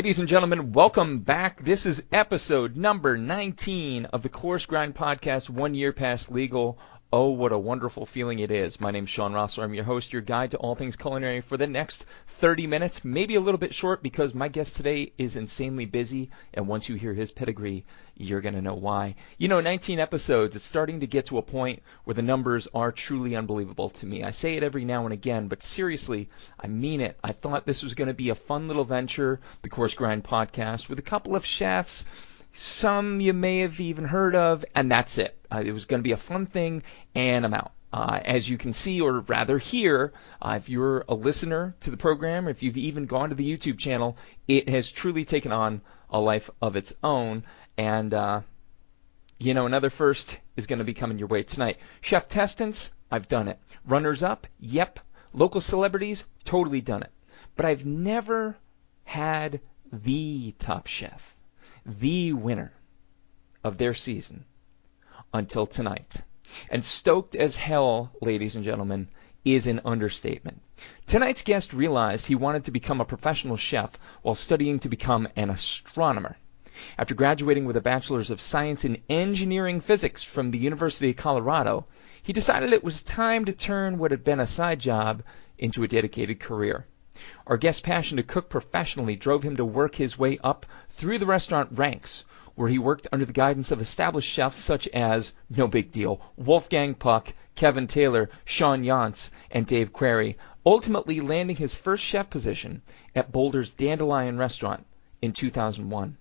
Ladies and gentlemen, welcome back. This is episode number 19 of the Coarse Grind Podcast, 1 year past legal. Oh, what a wonderful feeling it is. My name's Sean Rossler. I'm your host, your guide to all things culinary for the next 30 minutes, maybe a little bit short because my guest today is insanely busy, and once you hear his pedigree, you're going to know why. 19 episodes, it's starting to get to a point where the numbers are truly unbelievable to me. I say it every now and again, but seriously, I mean it. I thought this was going to be a fun little venture, the Coarse Grind Podcast, with a couple of chefs, some you may have even heard of, and that's it. It was going to be a fun thing, and I'm out. As you can see, or rather hear, if you're a listener to the program, or if you've even gone to the YouTube channel, it has truly taken on a life of its own. And, another first is going to be coming your way tonight. Chef Testants, I've done it. Runners-up, yep. Local celebrities, totally done it. But I've never had the top chef, the winner of their season, until tonight. And stoked as hell, ladies and gentlemen, is an understatement. Tonight's guest realized he wanted to become a professional chef while studying to become an astronomer. After graduating with a Bachelor's of Science in Engineering Physics from the University of Colorado, he decided it was time to turn what had been a side job into a dedicated career. Our guest's passion to cook professionally drove him to work his way up through the restaurant ranks, where he worked under the guidance of established chefs such as, no big deal, Wolfgang Puck, Kevin Taylor, Sean Yance, and Dave Query, ultimately landing his first chef position at Boulder's Dandelion restaurant in 2001.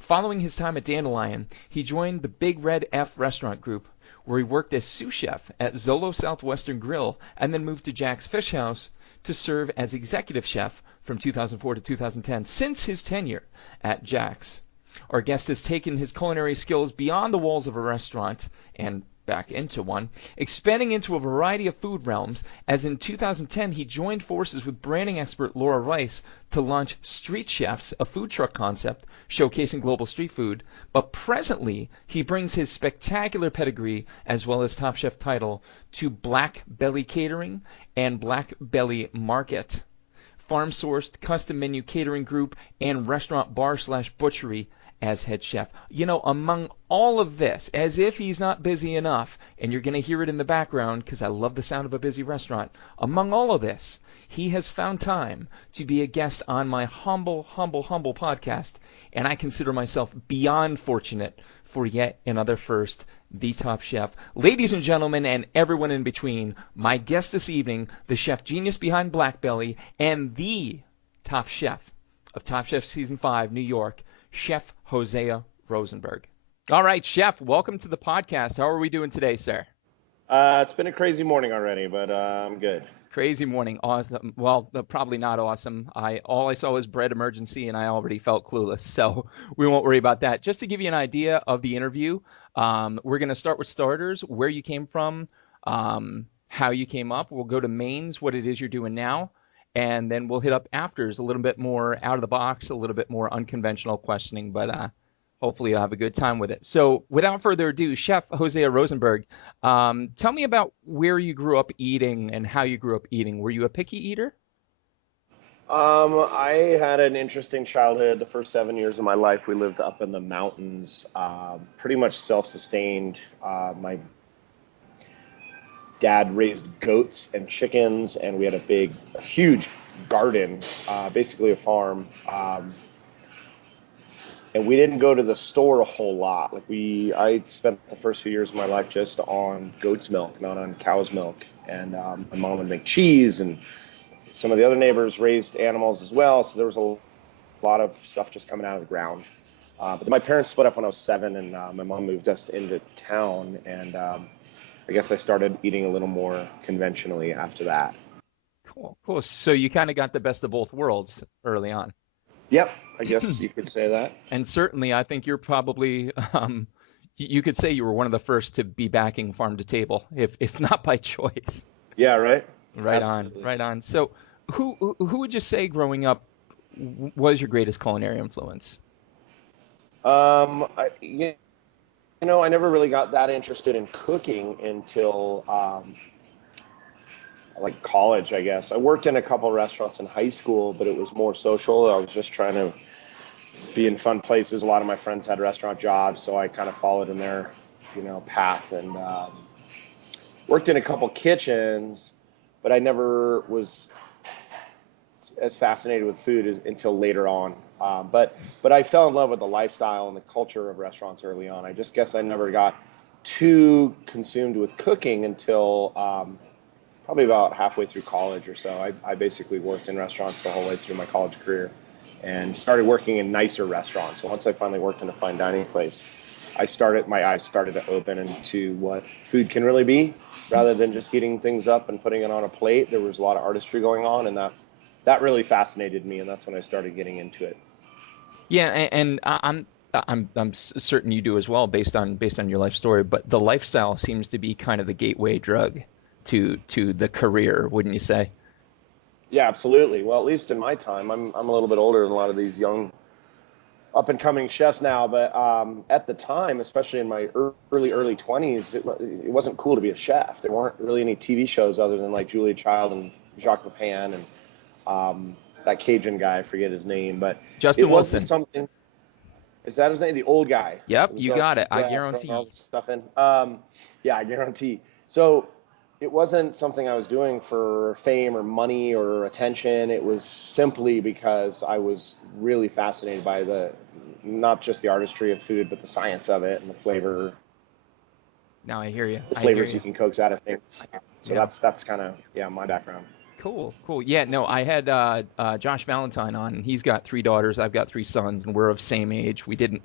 Following his time at Dandelion, he joined the Big Red F restaurant group, where he worked as sous chef at Zolo Southwestern Grill and then moved to Jack's Fish House to serve as executive chef from 2004 to 2010 since his tenure at Jack's. Our guest has taken his culinary skills beyond the walls of a restaurant and back into one, expanding into a variety of food realms, as in 2010 he joined forces with branding expert Laura Rice to launch Street Chefs, a food truck concept showcasing global street food. But presently, he brings his spectacular pedigree as well as Top Chef title to Black Belly Catering and Black Belly Market, farm-sourced custom menu catering group, and restaurant bar/butchery as head chef. Among all of this, as if he's not busy enough, and you're going to hear it in the background because I love the sound of a busy restaurant, among all of this, he has found time to be a guest on my humble podcast, and I consider myself beyond fortunate for yet another first, the Top Chef. Ladies and gentlemen, and everyone in between, my guest this evening, the chef genius behind Black Belly and the top chef of Top Chef Season 5, New York, Chef Hosea Rosenberg. All right, Chef, welcome to the podcast. How are we doing today, sir? It's been a crazy morning already, but I'm good. Crazy morning. Awesome. Well, probably not awesome. All I saw was bread emergency, and I already felt clueless, so we won't worry about that. Just to give you an idea of the interview, we're going to start with starters, where you came from, how you came up. We'll go to mains, what it is you're doing now. And then we'll hit up afters, a little bit more out of the box, a little bit more unconventional questioning, but hopefully you'll have a good time with it. So without further ado, Chef Hosea Rosenberg, tell me about where you grew up eating and how you grew up eating. Were you a picky eater? I had an interesting childhood. The first 7 years of my life, we lived up in the mountains, pretty much self-sustained. My dad raised goats and chickens, and we had a huge garden, basically a farm. And we didn't go to the store a whole lot. I spent the first few years of my life just on goat's milk, not on cow's milk. And my mom would make cheese, and some of the other neighbors raised animals as well. So there was a lot of stuff just coming out of the ground. But then my parents split up when I was 7, and my mom moved us into town, and I guess I started eating a little more conventionally after that. Cool. So you kind of got the best of both worlds early on. Yep, I guess you could say that. And certainly, I think you're probably, you could say you were one of the first to be backing farm to table, if not by choice. Yeah, right. Right Absolutely. on. So who would you say growing up was your greatest culinary influence? I never really got that interested in cooking until like college, I guess. I worked in a couple restaurants in high school, but it was more social. I was just trying to be in fun places. A lot of my friends had restaurant jobs, so I kind of followed in their, path, and worked in a couple kitchens, but I never was as fascinated with food until later on. But I fell in love with the lifestyle and the culture of restaurants early on. I just guess I never got too consumed with cooking until probably about halfway through college or so. I basically worked in restaurants the whole way through my college career and started working in nicer restaurants. So once I finally worked in a fine dining place, my eyes started to open into what food can really be. Rather than just heating things up and putting it on a plate, there was a lot of artistry going on, and that really fascinated me, and that's when I started getting into it. Yeah, and I'm certain you do as well, based on your life story. But the lifestyle seems to be kind of the gateway drug to the career, wouldn't you say? Yeah, absolutely. Well, at least in my time, I'm a little bit older than a lot of these young up and coming chefs now, but at the time, especially in my early 20s, it wasn't cool to be a chef. There weren't really any TV shows other than like Julia Child and Jacques Pepin and that Cajun guy, I forget his name, but Justin it wasn't Wilson. something. Is that his name? The old guy. Yep, you So got it. I throwing guarantee. all this stuff in. Yeah, I guarantee. So it wasn't something I was doing for fame or money or attention. It was simply because I was really fascinated by not just the artistry of food, but the science of it and the flavor, Now I hear you. the flavors you can coax out of things. So Yeah. that's kind of, my background. Cool. Yeah, no, I had Josh Valentine on, and he's got 3 daughters. I've got 3 sons, and we're of same age. We didn't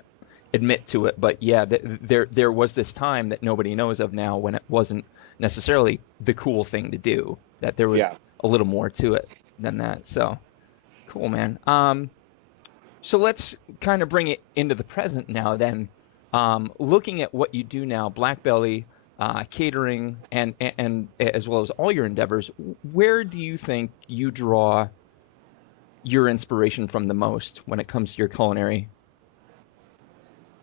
admit to it, but yeah, there was this time that nobody knows of now when it wasn't necessarily the cool thing to do, that there was a little more to it than that. So cool, man. So let's kind of bring it into the present now then. Looking at what you do now, Black Belly, catering, and as well as all your endeavors, where do you think you draw your inspiration from the most when it comes to your culinary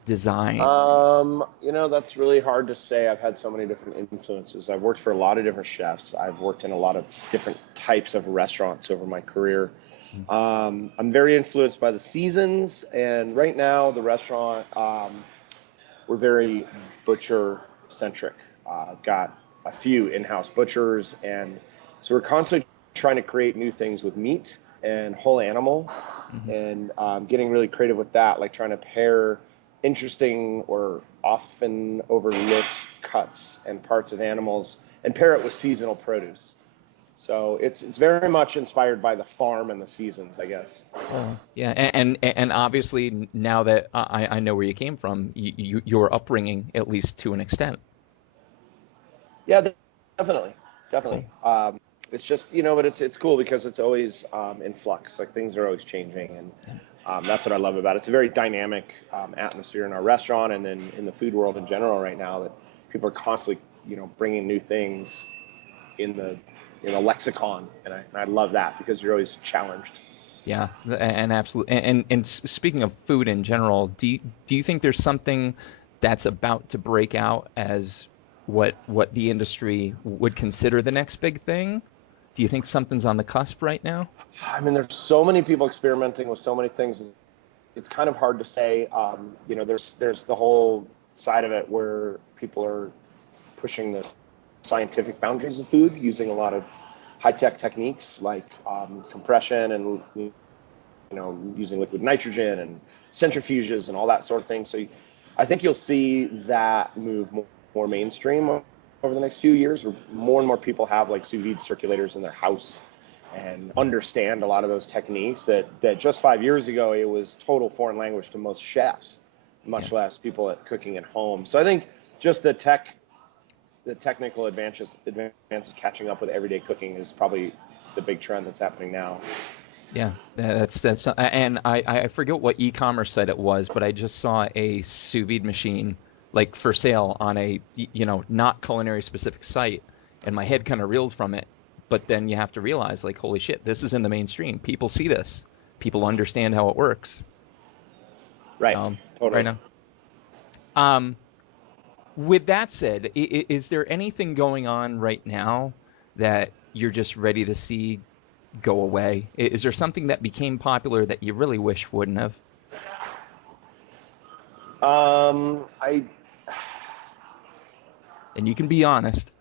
design? That's really hard to say. I've had so many different influences. I've worked for a lot of different chefs. I've worked in a lot of different types of restaurants over my career. I'm very influenced by the seasons, and right now the restaurant, we're very butcher centric. I've got a few in-house butchers, and so we're constantly trying to create new things with meat and whole animal, and getting really creative with that, like trying to pair interesting or often overlooked cuts and parts of animals and pair it with seasonal produce. So it's very much inspired by the farm and the seasons, I guess. Oh, yeah, and obviously now that I know where you came from, your upbringing, at least to an extent. Yeah, definitely. Cool. It's just, but it's cool because it's always in flux. Like things are always changing, and that's what I love about it. It's a very dynamic atmosphere in our restaurant and then in the food world in general right now, that people are constantly, bringing new things in the lexicon, and I love that because you're always challenged. Yeah, and absolutely. And speaking of food in general, do you think there's something that's about to break out as what the industry would consider the next big thing? Do you think something's on the cusp right now? I mean, there's so many people experimenting with so many things. It's kind of hard to say. There's the whole side of it where people are pushing the scientific boundaries of food, using a lot of high-tech techniques like compression and using liquid nitrogen and centrifuges and all that sort of thing. So I think you'll see that move more mainstream over the next few years, where more and more people have like sous vide circulators in their house and understand a lot of those techniques that just 5 years ago it was total foreign language to most chefs, much less people at cooking at home. So I think just the technical advances catching up with everyday cooking is probably the big trend that's happening now. Yeah, that's and I forget what e-commerce site it was, but I just saw a sous vide machine like for sale on a not culinary specific site, and my head kind of reeled from it. But then you have to realize, like, holy shit, this is in the mainstream. People see this. People understand how it works. Right. So, Totally. right now. With that said, is there anything going on right now that you're just ready to see go away? Is there something that became popular that you really wish wouldn't have? I And you can be honest.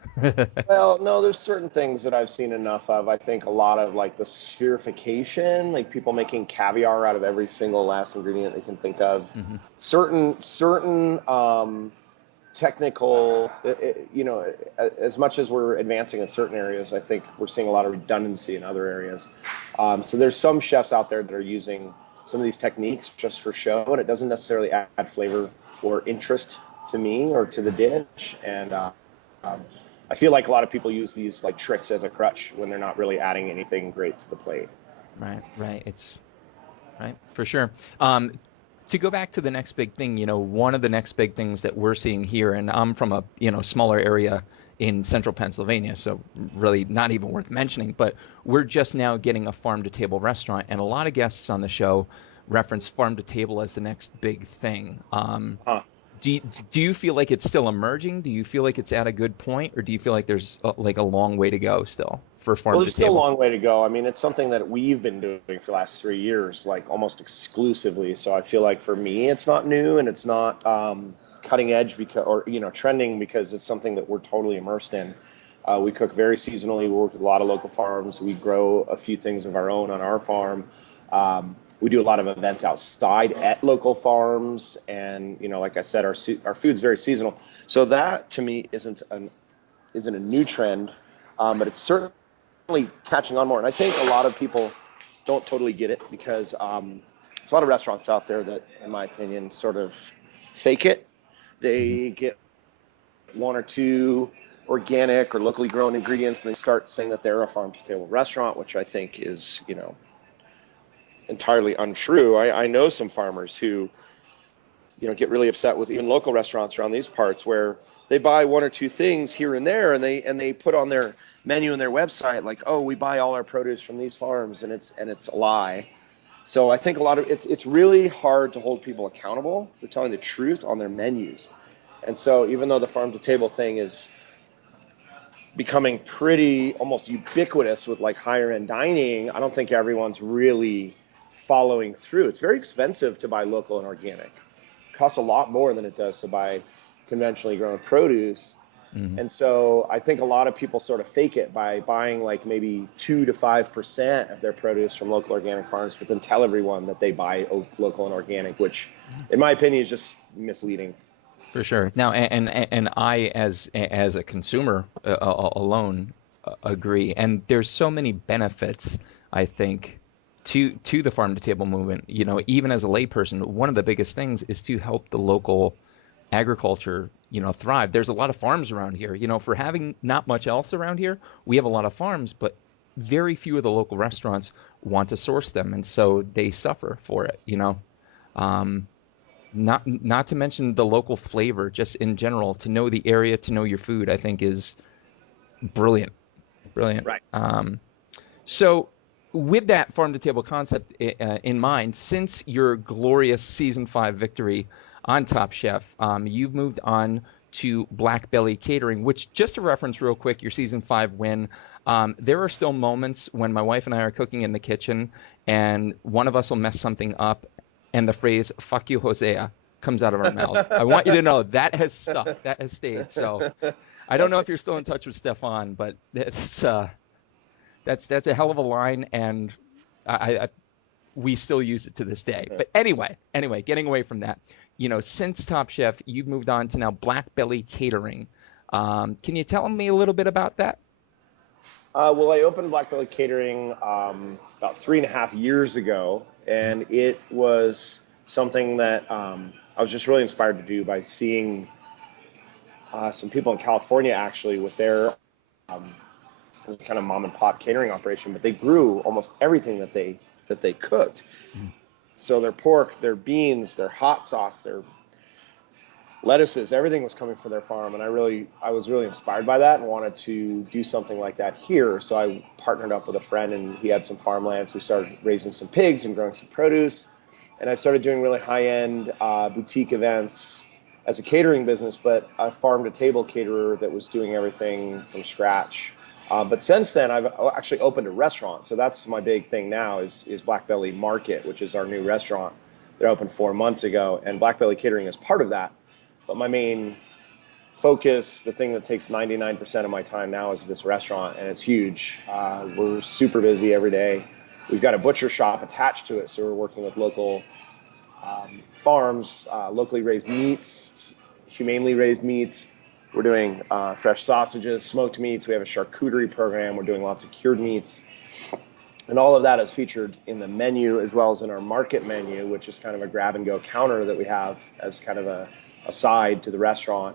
Well, no, there's certain things that I've seen enough of. I think a lot of like the spherification, like people making caviar out of every single last ingredient they can think of. Hmm. Certain technical, as much as we're advancing in certain areas, I think we're seeing a lot of redundancy in other areas. So there's some chefs out there that are using some of these techniques just for show, and it doesn't necessarily add flavor or interest to me or to the dish. And um, I feel like a lot of people use these like tricks as a crutch when they're not really adding anything great to the plate. Right, right. It's right for sure. To go back to the next big thing, one of the next big things that we're seeing here, and I'm from a, smaller area in central Pennsylvania, so really not even worth mentioning, but we're just now getting a farm to table restaurant, and a lot of guests on the show reference farm to table as the next big thing. Huh. Do you feel like it's still emerging? Do you feel like it's at a good point, or do you feel like there's like a long way to go still for farm Well, to there's still a table? long way to go. I mean, it's something that we've been doing for the last 3 years, like almost exclusively. So I feel like for me, it's not new and it's not cutting edge because, or trending because it's something that we're totally immersed in. We cook very seasonally. We work with a lot of local farms. We grow a few things of our own on our farm. We do a lot of events outside at local farms, and like I said, our food's very seasonal. So that to me isn't a new trend, but it's certainly catching on more. And I think a lot of people don't totally get it because there's a lot of restaurants out there that, in my opinion, sort of fake it. Hmm. They get one or two organic or locally grown ingredients and they start saying that they're a farm to table restaurant, which I think is, entirely untrue. I know some farmers who, get really upset with even local restaurants around these parts where they buy one or two things here and there, and they put on their menu and their website like, oh, we buy all our produce from these farms, and it's a lie. So I think a lot of it's really hard to hold people accountable for telling the truth on their menus. And so even though the farm to table thing is becoming pretty almost ubiquitous with like higher end dining, I don't think everyone's really following through. It's very expensive to buy local and organic. It costs a lot more than it does to buy conventionally grown produce. Hmm. And so I think a lot of people sort of fake it by buying like maybe 2 to 5% of their produce from local organic farms, but then tell everyone that they buy local and organic, which in my opinion is just misleading. For sure. Now, and I, as a consumer alone, agree. And there's so many benefits, I think, to the farm to table movement. Even as a layperson, one of the biggest things is to help the local agriculture, thrive. There's a lot of farms around here. For having not much else around here, we have a lot of farms, but very few of the local restaurants want to source them, and so they suffer for it. Um, not to mention the local flavor, just in general, to know the area, to know your food, I think is brilliant, brilliant. Right. So with that farm to table concept in mind, since your glorious season 5 victory on Top Chef, you've moved on to Black Belly Catering, which, just to reference real quick, your season 5 win. There are still moments when my wife and I are cooking in the kitchen and one of us will mess something up and the phrase "fuck you, Hosea" comes out of our mouths. I want you to know that has stuck, that has stayed. So I don't That's know if you're still in touch with Stefan, but that's a hell of a line, and I we still use it to this day. But anyway, getting away from that, since Top Chef, you've moved on to now Black Belly Catering. Can you tell me a little bit about that? Well, I opened Black Belly Catering about 3.5 years ago, and it was something that I was just really inspired to do by seeing some people in California actually with their kind of mom and pop catering operation, but they grew almost everything that they cooked. So their pork, their beans, their hot sauce, their lettuces, everything was coming from their farm, and I was really inspired by that and wanted to do something like that here. So I partnered up with a friend, and he had some farmland, so we started raising some pigs and growing some produce, and I started doing really high-end boutique events as a catering business, but a farm-to-table caterer that was doing everything from scratch. But since then, I've actually opened a restaurant, so that's my big thing now is Black Belly Market, which is our new restaurant. They're open 4 months ago, and Black Belly Catering is part of that. But my main focus, the thing that takes 99% of my time now, is this restaurant, and it's huge. We're super busy every day. We've got a butcher shop attached to it, so we're working with local farms, locally raised meats, humanely raised meats. We're doing fresh sausages, smoked meats. We have a charcuterie program. We're doing lots of cured meats. And all of that is featured in the menu as well as in our market menu, which is kind of a grab-and-go counter that we have as kind of a side to the restaurant.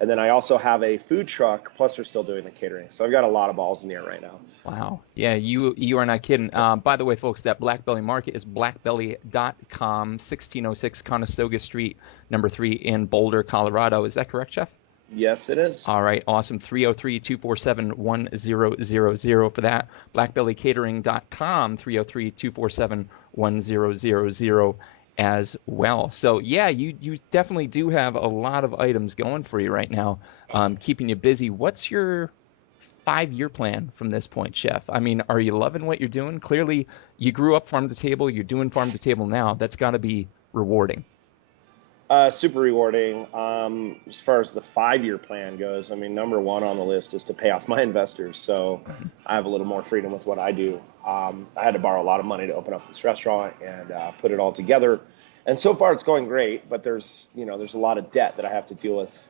And then I also have a food truck, plus we're still doing the catering. So I've got a lot of balls in the air right now. Wow. Yeah, you are not kidding. By the way, folks, that Black Belly Market is blackbelly.com, 1606 Conestoga Street, number 3 in Boulder, Colorado. Is that correct, Chef? Yes, it is. All right, awesome. 303-247-1000 for that. Blackbellycatering.com, 303-247-1000 as well. So, yeah, you definitely do have a lot of items going for you right now, keeping you busy. What's your 5-year plan from this point, Chef? I mean, are you loving what you're doing? Clearly, you grew up farm to table. You're doing farm to table now. That's got to be rewarding. Super rewarding. As far as the 5-year plan goes, I mean, number one on the list is to pay off my investors. So I have a little more freedom with what I do. I had to borrow a lot of money to open up this restaurant and put it all together. And so far it's going great, but there's a lot of debt that I have to deal with.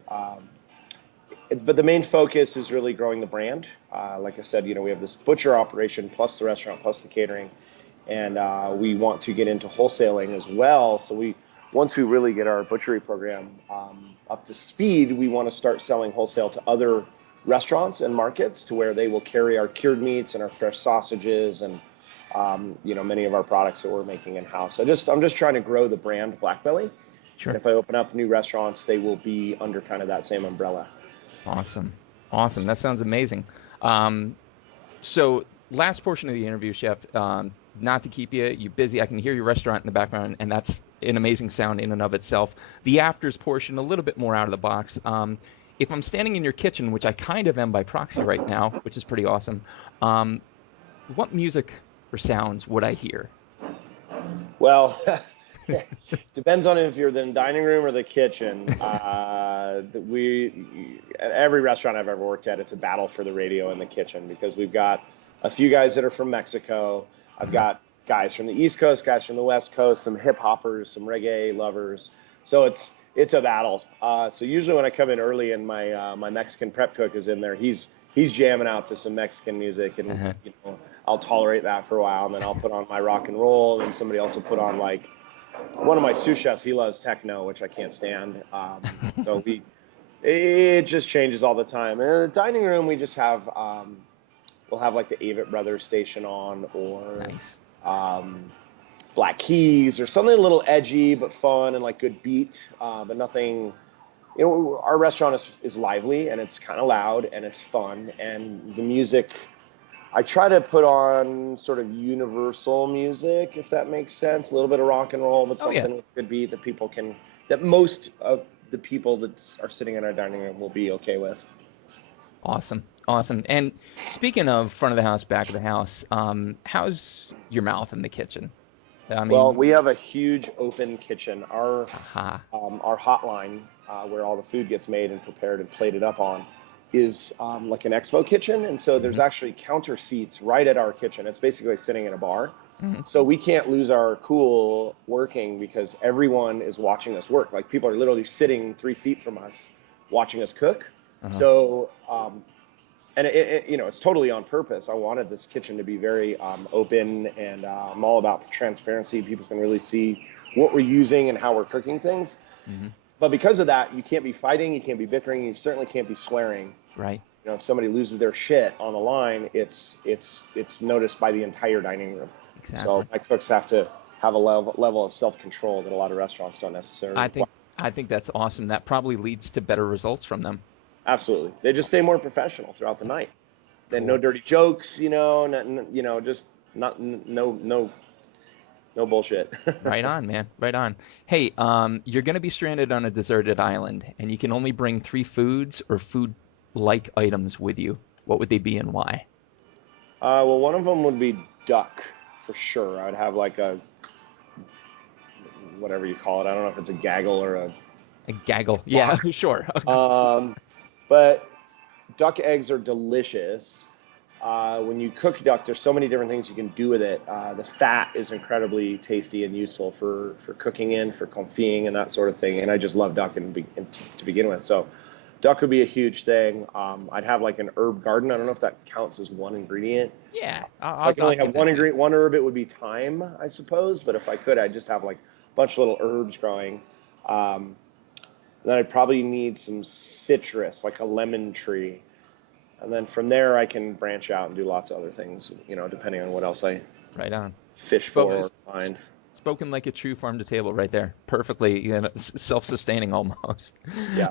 But the main focus is really growing the brand. Like I said, we have this butcher operation plus the restaurant plus the catering. And we want to get into wholesaling as well. So once we really get our butchery program up to speed, we want to start selling wholesale to other restaurants and markets to where they will carry our cured meats and our fresh sausages and many of our products that we're making in-house. I'm just trying to grow the brand Black Belly. Sure. And if I open up new restaurants, they will be under kind of that same umbrella. Awesome. That sounds amazing. So last portion of the interview, Chef, not to keep you busy. I can hear your restaurant in the background, and that's an amazing sound in and of itself. The afters portion, a little bit more out of the box. If I'm standing in your kitchen, which I kind of am by proxy right now, which is pretty awesome, what music or sounds would I hear? Well, depends on if you're in the dining room or the kitchen. Every restaurant I've ever worked at, it's a battle for the radio in the kitchen because we've got a few guys that are from Mexico. I've got guys from the East Coast, guys from the West Coast, some hip hoppers, some reggae lovers. So it's a battle. So usually when I come in early and my Mexican prep cook is in there, he's jamming out to some Mexican music, and I'll tolerate that for a while, and then I'll put on my rock and roll, and somebody else will put on like one of my sous chefs. He loves techno, which I can't stand. So it just changes all the time. And in the dining room, we just have we'll have like the Avett Brothers station on, or Nice. Black Keys, or something a little edgy but fun and like good beat, but nothing. Our restaurant is lively and it's kind of loud and it's fun, and the music, I try to put on sort of universal music, if that makes sense. A little bit of rock and roll, but something with good beat that most of the people that are sitting in our dining room will be okay with. Awesome. And speaking of front of the house, back of the house, how's your mouth in the kitchen? I mean, well, we have a huge open kitchen. Our hotline, where all the food gets made and prepared and plated up on, is like an expo kitchen. And so there's actually counter seats right at our kitchen. It's basically sitting in a bar. So we can't lose our cool working because everyone is watching us work. Like, people are literally sitting 3 feet from us watching us cook. So, and it's totally on purpose. I wanted this kitchen to be very open, and I'm all about transparency. People can really see what we're using and how we're cooking things. But because of that, you can't be fighting, you can't be bickering, you certainly can't be swearing. Right. If somebody loses their shit on the line, it's noticed by the entire dining room. Exactly. So my cooks have to have a level of self-control that a lot of restaurants don't necessarily. I think that's awesome. That probably leads to better results from them. Absolutely. They just stay more professional throughout the night. Then Cool. no dirty jokes, just no bullshit. Right on, man. Right on. Hey, you're going to be stranded on a deserted island, and you can only bring 3 foods or food-like items with you. What would they be and why? Well, one of them would be duck, for sure. I'd have like a whatever you call it. I don't know if it's a gaggle or A gaggle. Yeah, sure. but duck eggs are delicious. When you cook duck, there's so many different things you can do with it. The fat is incredibly tasty and useful for cooking in, for confit and that sort of thing. And I just love duck to begin with. So duck would be a huge thing. I'd have like an herb garden. I don't know if that counts as one ingredient. Yeah. If I can only have one ingredient, one herb, it would be thyme, I suppose. But if I could, I'd just have like a bunch of little herbs growing. Then I'd probably need some citrus, like a lemon tree. And then from there, I can branch out and do lots of other things, depending on what else I fish for or find. Spoken like a true farm to table right there. Perfectly, self-sustaining almost. Yeah.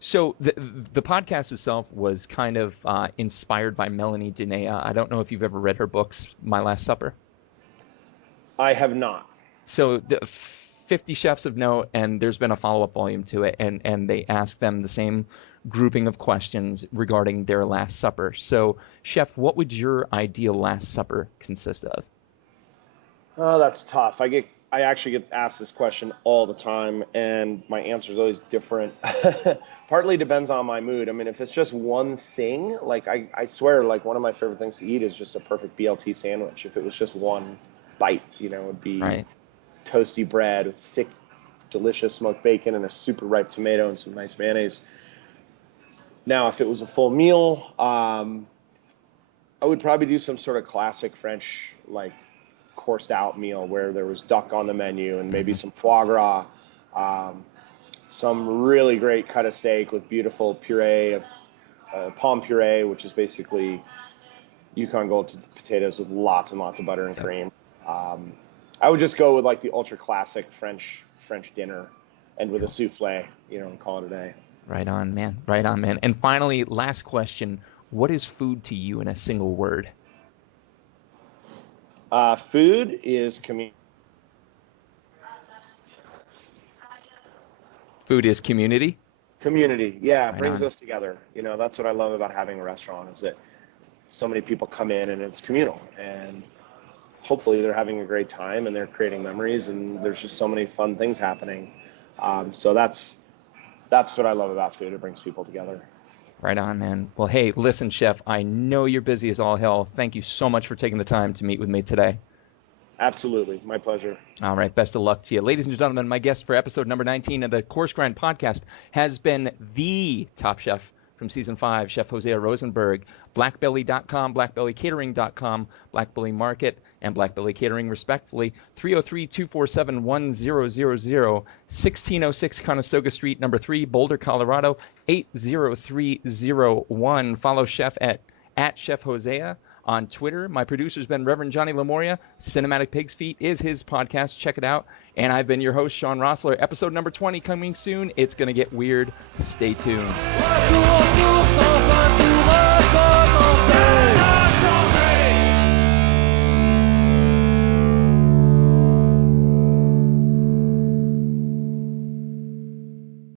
So the podcast itself was kind of inspired by Melanie Denea. I don't know if you've ever read her books, My Last Supper. I have not. So the 50 chefs of note, and there's been a follow-up volume to it, and they ask them the same grouping of questions regarding their Last Supper. So, Chef, what would your ideal Last Supper consist of? Oh, that's tough. I actually get asked this question all the time, and my answer is always different. Partly depends on my mood. I mean, if it's just one thing, like I swear, like one of my favorite things to eat is just a perfect BLT sandwich. If it was just one bite, it would be toasty bread with thick, delicious smoked bacon and a super ripe tomato and some nice mayonnaise. Now, if it was a full meal, I would probably do some sort of classic French, like coursed out meal where there was duck on the menu and maybe some foie gras, some really great cut of steak with beautiful puree, palm puree, which is basically Yukon Gold potatoes with lots and lots of butter and cream. I would just go with like the ultra classic French dinner, and with a souffle, and call it a day. Right on, man. Right on, man. And finally, last question: what is food to you in a single word? Food is community. Food is community? Community, yeah, it brings us together. That's what I love about having a restaurant, is that so many people come in and it's communal, and hopefully they're having a great time and they're creating memories, and there's just so many fun things happening. So that's what I love about food. It brings people together. Right on, man. Well, hey, listen, Chef, I know you're busy as all hell. Thank you so much for taking the time to meet with me today. Absolutely. My pleasure. All right. Best of luck to you. Ladies and gentlemen, my guest for episode number 19 of the Coarse Grind podcast has been the top chef from season 5, Chef Hosea Rosenberg. Blackbelly.com, blackbellycatering.com, Blackbelly Market, and Blackbelly Catering, respectively. 303-247-1000, 1606 Conestoga Street, number 3, Boulder, Colorado, 80301. Follow Chef at Chef Hosea on Twitter. My producer's been Reverend Johnny Lamoria. Cinematic Pig's Feet is his podcast. Check it out. And I've been your host, Sean Rossler. Episode number 20 coming soon. It's going to get weird. Stay tuned.